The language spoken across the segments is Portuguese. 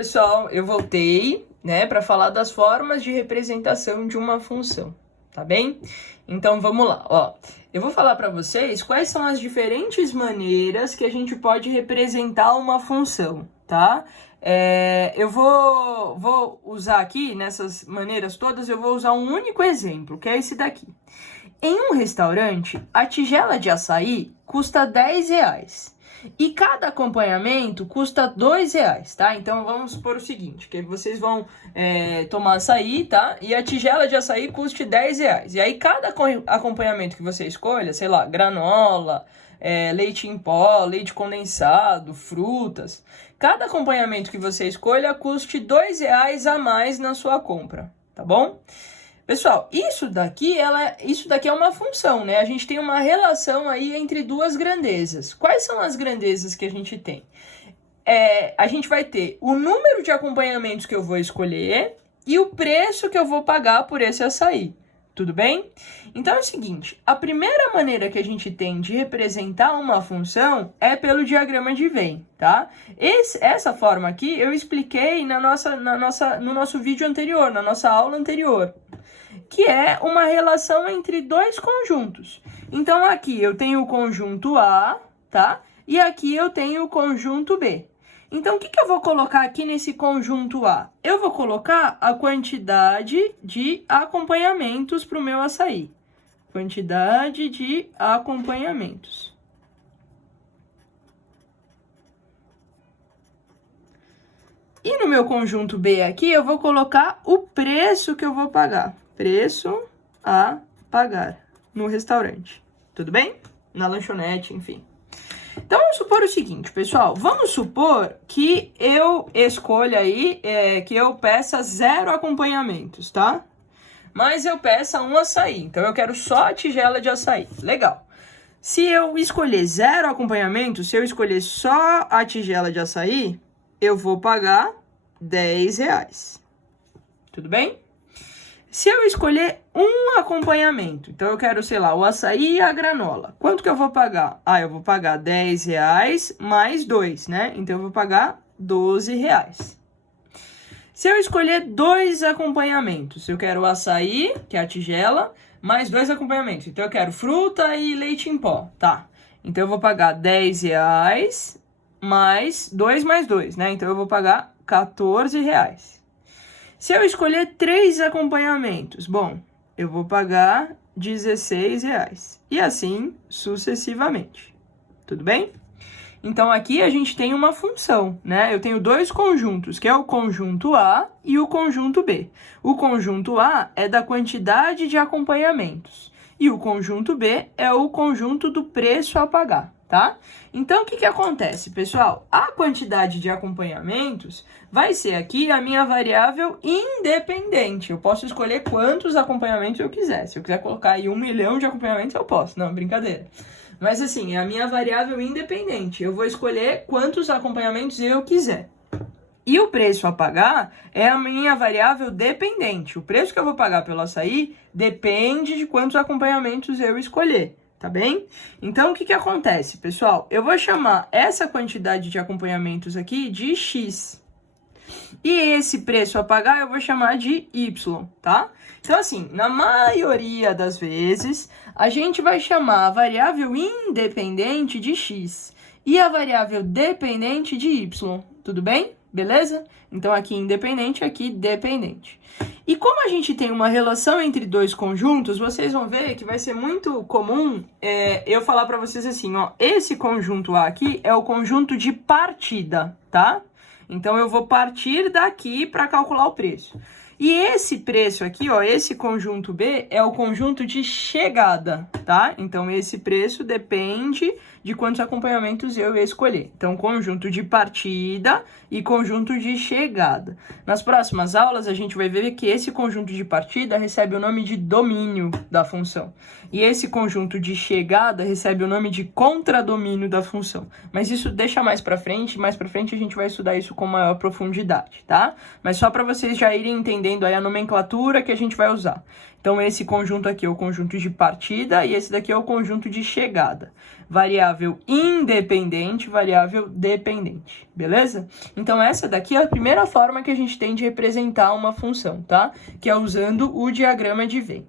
pessoal, eu voltei, né, para falar das formas de representação de uma função, tá bem? Então vamos lá, ó. Eu vou falar para vocês quais são as diferentes maneiras que a gente pode representar uma função, tá? Eu vou usar aqui, nessas maneiras todas, eu vou usar um único exemplo, que é esse daqui. Em um restaurante, a tigela de açaí custa R$10. E cada acompanhamento custa R$2, tá? Então vamos supor o seguinte, que vocês vão tomar açaí, tá? E a tigela de açaí custe R$10. E aí cada acompanhamento que você escolha, sei lá, granola, leite em pó, leite condensado, frutas, cada acompanhamento que você escolha custe R$2 a mais na sua compra, tá bom? Pessoal, isso daqui é uma função, né? A gente tem uma relação aí entre duas grandezas. Quais são as grandezas que a gente tem? A gente vai ter o número de acompanhamentos que eu vou escolher e o preço que eu vou pagar por esse açaí. Tudo bem? Então é o seguinte, a primeira maneira que a gente tem de representar uma função é pelo diagrama de Venn, tá? Essa forma aqui eu expliquei no nosso vídeo anterior, na nossa aula anterior, que é uma relação entre dois conjuntos. Então, aqui eu tenho o conjunto A, tá? E aqui eu tenho o conjunto B. Então, o que eu vou colocar aqui nesse conjunto A? Eu vou colocar a quantidade de acompanhamentos para o meu açaí. Quantidade de acompanhamentos. E no meu conjunto B aqui, eu vou colocar o preço que eu vou pagar. Preço a pagar no restaurante. Tudo bem? Na lanchonete, enfim. Então, vamos supor o seguinte, pessoal. Vamos supor que eu escolha aí, que eu peça 0 acompanhamentos, tá? Mas eu peça um açaí. Então, eu quero só a tigela de açaí. Legal. Se eu escolher 0 acompanhamentos, se eu escolher só a tigela de açaí, eu vou pagar R$10. Tudo bem? Se eu escolher um acompanhamento, então eu quero, sei lá, o açaí e a granola. Quanto que eu vou pagar? Eu vou pagar R$10 mais 2, né? Então eu vou pagar R$12. Se eu escolher 2 acompanhamentos, eu quero o açaí, que é a tigela, mais 2 acompanhamentos. Então eu quero fruta e leite em pó, tá? Então eu vou pagar R$10 mais 2 mais 2, né? Então eu vou pagar R$14. Se eu escolher 3 acompanhamentos, bom, eu vou pagar R$16. E assim sucessivamente. Tudo bem? Então, aqui a gente tem uma função, né? Eu tenho 2 conjuntos, que é o conjunto A e o conjunto B. O conjunto A é da quantidade de acompanhamentos. E o conjunto B é o conjunto do preço a pagar, tá? Então, o que acontece, pessoal? A quantidade de acompanhamentos vai ser aqui a minha variável independente. Eu posso escolher quantos acompanhamentos eu quiser. Se eu quiser colocar aí 1 milhão de acompanhamentos, eu posso. Não, brincadeira. Mas assim, é a minha variável independente. Eu vou escolher quantos acompanhamentos eu quiser. E o preço a pagar é a minha variável dependente. O preço que eu vou pagar pelo açaí depende de quantos acompanhamentos eu escolher. Tá bem? Então, o que acontece, pessoal? Eu vou chamar essa quantidade de acompanhamentos aqui de X. E esse preço a pagar eu vou chamar de Y, tá? Então, assim, na maioria das vezes, a gente vai chamar a variável independente de X e a variável dependente de Y. Tudo bem? Beleza? Então, aqui independente, aqui dependente. E como a gente tem uma relação entre 2 conjuntos, vocês vão ver que vai ser muito comum eu falar para vocês assim, ó, esse conjunto A aqui é o conjunto de partida, tá? Então, eu vou partir daqui para calcular o preço. E esse preço aqui, ó, esse conjunto B é o conjunto de chegada, tá? Então, esse preço depende de quantos acompanhamentos eu escolher. Então, conjunto de partida e conjunto de chegada. Nas próximas aulas, a gente vai ver que esse conjunto de partida recebe o nome de domínio da função. E esse conjunto de chegada recebe o nome de contradomínio da função. Mas isso deixa mais pra frente a gente vai estudar isso com maior profundidade, tá? Mas só para vocês já irem entendendo aí a nomenclatura que a gente vai usar. Então, esse conjunto aqui é o conjunto de partida e esse daqui é o conjunto de chegada. variável independente, variável dependente, beleza? Então essa daqui é a primeira forma que a gente tem de representar uma função, tá? Que é usando o diagrama de Venn.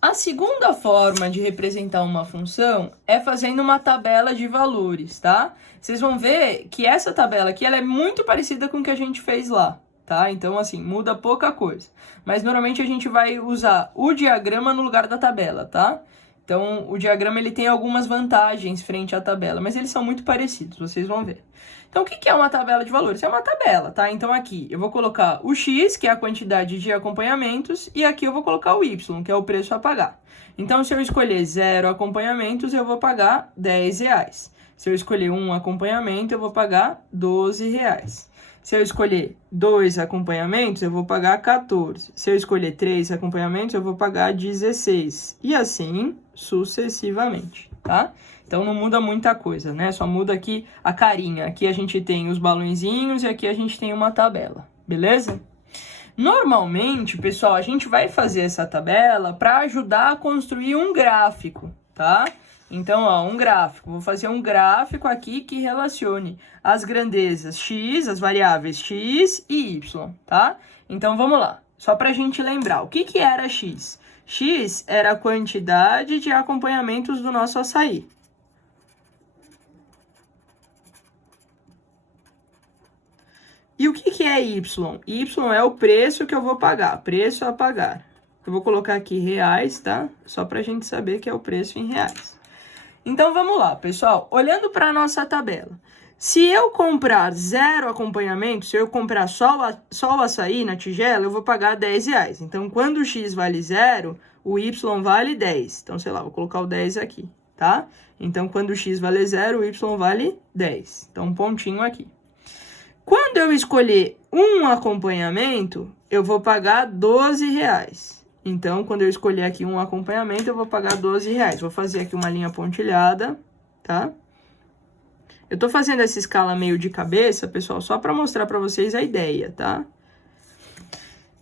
A segunda forma de representar uma função é fazendo uma tabela de valores, tá? Vocês vão ver que essa tabela aqui ela é muito parecida com o que a gente fez lá, tá? Então, assim, muda pouca coisa. Mas, normalmente, a gente vai usar o diagrama no lugar da tabela, tá? Então, o diagrama ele tem algumas vantagens frente à tabela, mas eles são muito parecidos, vocês vão ver. Então, o que é uma tabela de valores? É uma tabela, tá? Então, aqui eu vou colocar o X, que é a quantidade de acompanhamentos, e aqui eu vou colocar o Y, que é o preço a pagar. Então, se eu escolher 0 acompanhamentos, eu vou pagar R$10. Se eu escolher 1 acompanhamento, eu vou pagar R$12. Se eu escolher 2 acompanhamentos, eu vou pagar 14. Se eu escolher 3 acompanhamentos, eu vou pagar 16. E assim sucessivamente, tá? Então não muda muita coisa, né? Só muda aqui a carinha. Aqui a gente tem os balõezinhos e aqui a gente tem uma tabela, beleza? Normalmente, pessoal, a gente vai fazer essa tabela para ajudar a construir um gráfico, tá? Então, ó, um gráfico. Vou fazer um gráfico aqui que relacione as grandezas x, as variáveis x e y, tá? Então, vamos lá. Só para a gente lembrar, o que era x? X era a quantidade de acompanhamentos do nosso açaí. E o que é y? Y é o preço que eu vou pagar, preço a pagar. Eu vou colocar aqui reais, tá? Só para a gente saber que é o preço em reais. Então, vamos lá, pessoal. Olhando para a nossa tabela. Se eu comprar 0 acompanhamento, se eu comprar só o açaí na tigela, eu vou pagar R$10. Então, quando o x vale 0, o y vale 10. Então, sei lá, vou colocar o 10 aqui, tá? Então, quando o x vale 0, o y vale 10. Então, um pontinho aqui. Quando eu escolher um acompanhamento, eu vou pagar R$12. Então, quando eu escolher aqui um acompanhamento, eu vou pagar R$12. Vou fazer aqui uma linha pontilhada, tá? Eu tô fazendo essa escala meio de cabeça, pessoal, só para mostrar para vocês a ideia, tá?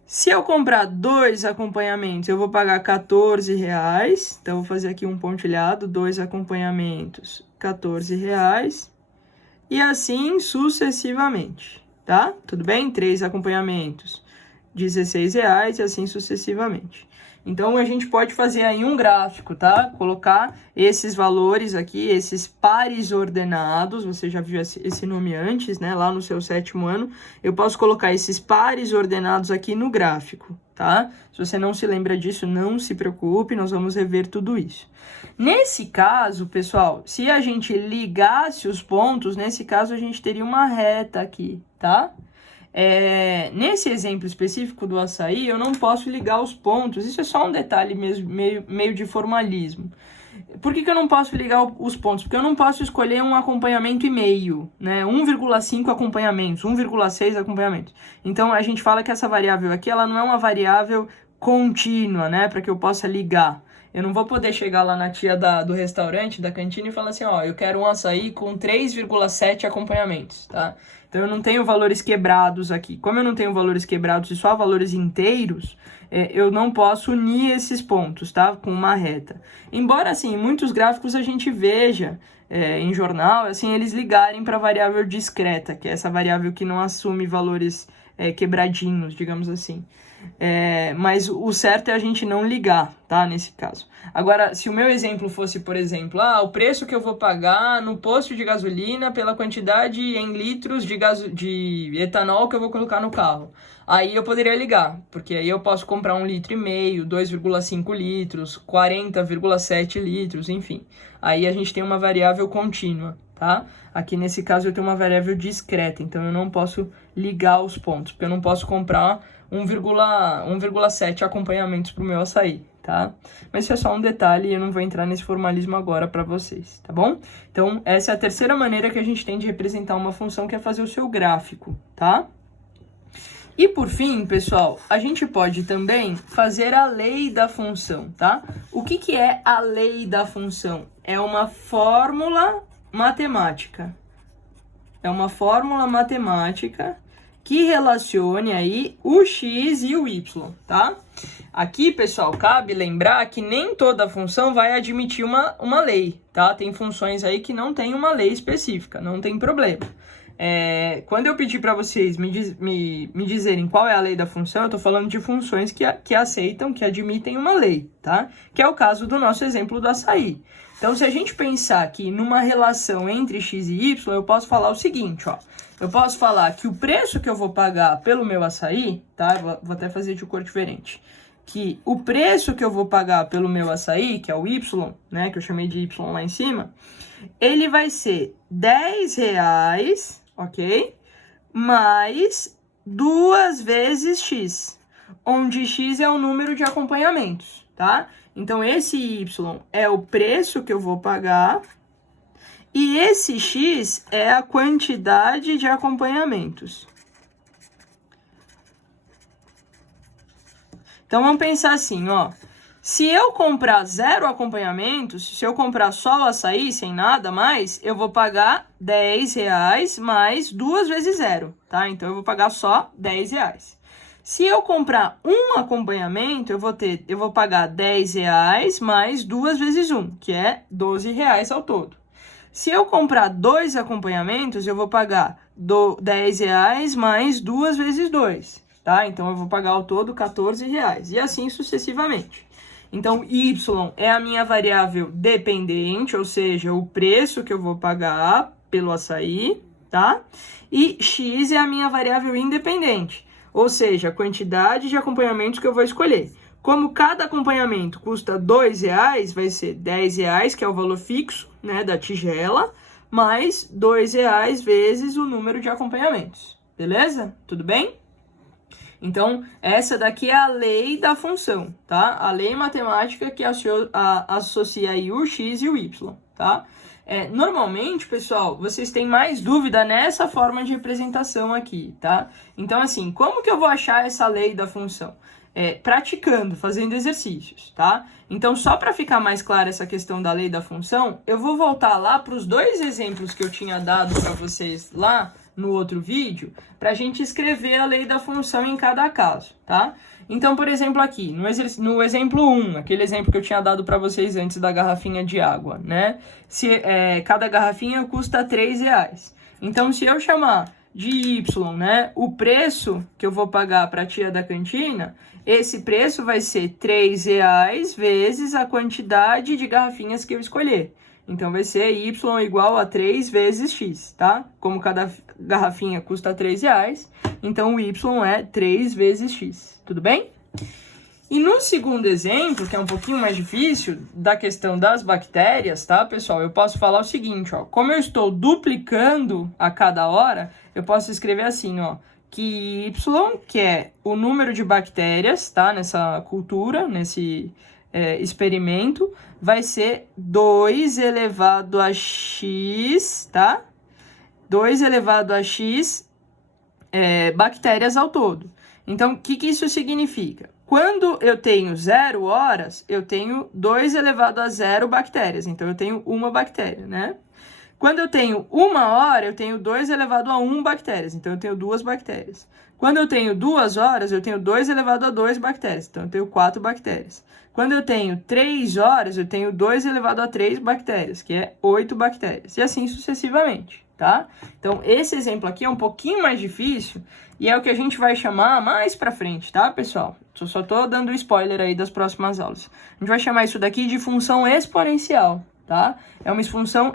Se eu comprar 2 acompanhamentos, eu vou pagar R$14. Então, vou fazer aqui um pontilhado, 2 acompanhamentos, R$14. E assim sucessivamente, tá? Tudo bem? 3 acompanhamentos, R$16 e assim sucessivamente. Então, a gente pode fazer aí um gráfico, tá? Colocar esses valores aqui, esses pares ordenados, você já viu esse nome antes, né? Lá no seu 7º ano, eu posso colocar esses pares ordenados aqui no gráfico, tá? Se você não se lembra disso, não se preocupe, nós vamos rever tudo isso. Nesse caso, pessoal, se a gente ligasse os pontos, nesse caso a gente teria uma reta aqui, tá? Nesse exemplo específico do açaí, eu não posso ligar os pontos. Isso é só um detalhe mesmo, meio de formalismo. Por que eu não posso ligar os pontos? Porque eu não posso escolher um acompanhamento e meio, né? 1,5 acompanhamentos, 1,6 acompanhamentos. Então, a gente fala que essa variável aqui, ela não é uma variável contínua, né? Para que eu possa ligar. Eu não vou poder chegar lá na tia do restaurante, da cantina, e falar assim, ó, eu quero um açaí com 3,7 acompanhamentos, tá? Então, eu não tenho valores quebrados aqui. Como eu não tenho valores quebrados e só valores inteiros, eu não posso unir esses pontos, tá? Com uma reta. Embora, assim, em muitos gráficos a gente veja em jornal, assim, eles ligarem para a variável discreta, que é essa variável que não assume valores quebradinhos, digamos assim. Mas o certo é a gente não ligar, tá? Nesse caso. Agora, se o meu exemplo fosse, por exemplo, o preço que eu vou pagar no posto de gasolina pela quantidade em litros de etanol que eu vou colocar no carro. Aí eu poderia ligar, porque aí eu posso comprar 1,5 litro, 2,5 litros, 40,7 litros, enfim. Aí a gente tem uma variável contínua, tá? Aqui nesse caso eu tenho uma variável discreta, então eu não posso ligar os pontos, porque eu não posso comprar 1,7 acompanhamentos para o meu açaí, tá? Mas isso é só um detalhe e eu não vou entrar nesse formalismo agora para vocês, tá bom? Então, essa é a terceira maneira que a gente tem de representar uma função, que é fazer o seu gráfico, tá? E por fim, pessoal, a gente pode também fazer a lei da função, tá? O que é a lei da função? É uma fórmula matemática. É uma fórmula matemática que relacione aí o x e o y, tá? Aqui, pessoal, cabe lembrar que nem toda função vai admitir uma lei, tá? Tem funções aí que não tem uma lei específica, não tem problema. Quando eu pedir para vocês me dizerem qual é a lei da função, eu estou falando de funções que aceitam, que admitem uma lei, tá? Que é o caso do nosso exemplo do açaí. Então, se a gente pensar aqui numa relação entre x e y, eu posso falar o seguinte, ó. Eu posso falar que o preço que eu vou pagar pelo meu açaí, tá? Eu vou até fazer de cor diferente. Que o preço que eu vou pagar pelo meu açaí, que é o y, né? Que eu chamei de y lá em cima, ele vai ser R$10, ok? Mais 2 vezes x, onde x é o número de acompanhamentos, tá? Então, esse y é o preço que eu vou pagar e esse x é a quantidade de acompanhamentos. Então, vamos pensar assim, ó. Se eu comprar 0 acompanhamentos, se eu comprar só o açaí, sem nada mais, eu vou pagar R$10 mais 2 vezes 0, tá? Então, eu vou pagar só R$10. Se eu comprar um acompanhamento, eu vou pagar R$10 mais 2 vezes 1, que é R$12 ao todo. Se eu comprar 2 acompanhamentos, eu vou pagar R$10 mais 2 vezes 2, tá? Então, eu vou pagar ao todo R$14, e assim sucessivamente. Então, y é a minha variável dependente, ou seja, o preço que eu vou pagar pelo açaí, tá? E x é a minha variável independente, ou seja, a quantidade de acompanhamentos que eu vou escolher. Como cada acompanhamento custa R$2, vai ser R$10, que é o valor fixo, né, da tigela, mais R$2 vezes o número de acompanhamentos. Beleza? Tudo bem? Então, essa daqui é a lei da função, tá? A lei matemática que associa aí o x e o y, tá? Normalmente, pessoal, vocês têm mais dúvida nessa forma de representação aqui, tá? Então, assim, como que eu vou achar essa lei da função? Praticando, fazendo exercícios, tá? Então, só para ficar mais clara essa questão da lei da função, eu vou voltar lá para os 2 exemplos que eu tinha dado para vocês lá no outro vídeo, para a gente escrever a lei da função em cada caso, tá? Então, por exemplo, aqui, no exemplo 1, aquele exemplo que eu tinha dado para vocês antes da garrafinha de água, né? Cada garrafinha custa R$3. Então, se eu chamar de y, né, o preço que eu vou pagar para a tia da cantina, esse preço vai ser R$3 vezes a quantidade de garrafinhas que eu escolher. Então, vai ser y igual a 3 vezes x, tá? Como cada garrafinha custa R$3, então o y é 3 vezes x, tudo bem? E no segundo exemplo, que é um pouquinho mais difícil, da questão das bactérias, tá, pessoal? Eu posso falar o seguinte, ó. Como eu estou duplicando a cada hora, eu posso escrever assim, ó. Que y, que é o número de bactérias, tá? Nessa cultura, nesse experimento, vai ser 2 elevado a x, tá? 2 elevado a x bactérias ao todo. Então, o que isso significa? Quando eu tenho 0 horas, eu tenho 2 elevado a 0 bactérias. Então, eu tenho uma bactéria, né? Quando eu tenho 1 hora, eu tenho 2 elevado a 1 bactérias. Então, eu tenho 2 bactérias. Quando eu tenho 2 horas, eu tenho 2 elevado a 2 bactérias. Então, eu tenho 4 bactérias. Quando eu tenho 3 horas, eu tenho 2 elevado a 3 bactérias, que é 8 bactérias. E assim sucessivamente, tá? Então, esse exemplo aqui é um pouquinho mais difícil e é o que a gente vai chamar mais pra frente, tá, pessoal? Eu só tô dando spoiler aí das próximas aulas. A gente vai chamar isso daqui de função exponencial, tá? É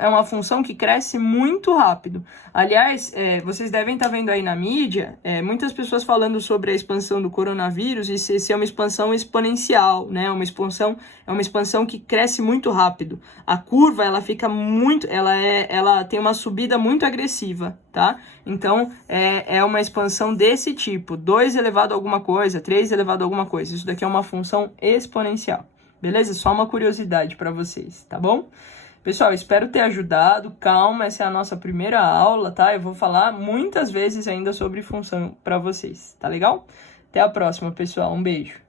uma função que cresce muito rápido. Aliás, vocês devem estar vendo aí na mídia, muitas pessoas falando sobre a expansão do coronavírus e se é uma expansão exponencial, né? É uma expansão que cresce muito rápido. A curva, ela fica muito, ela tem uma subida muito agressiva, tá? Então, é uma expansão desse tipo, 2 elevado a alguma coisa, 3 elevado a alguma coisa. Isso daqui é uma função exponencial. Beleza? Só uma curiosidade para vocês, tá bom? Pessoal, espero ter ajudado. Calma, essa é a nossa primeira aula, tá? Eu vou falar muitas vezes ainda sobre função para vocês, tá legal? Até a próxima, pessoal. Um beijo.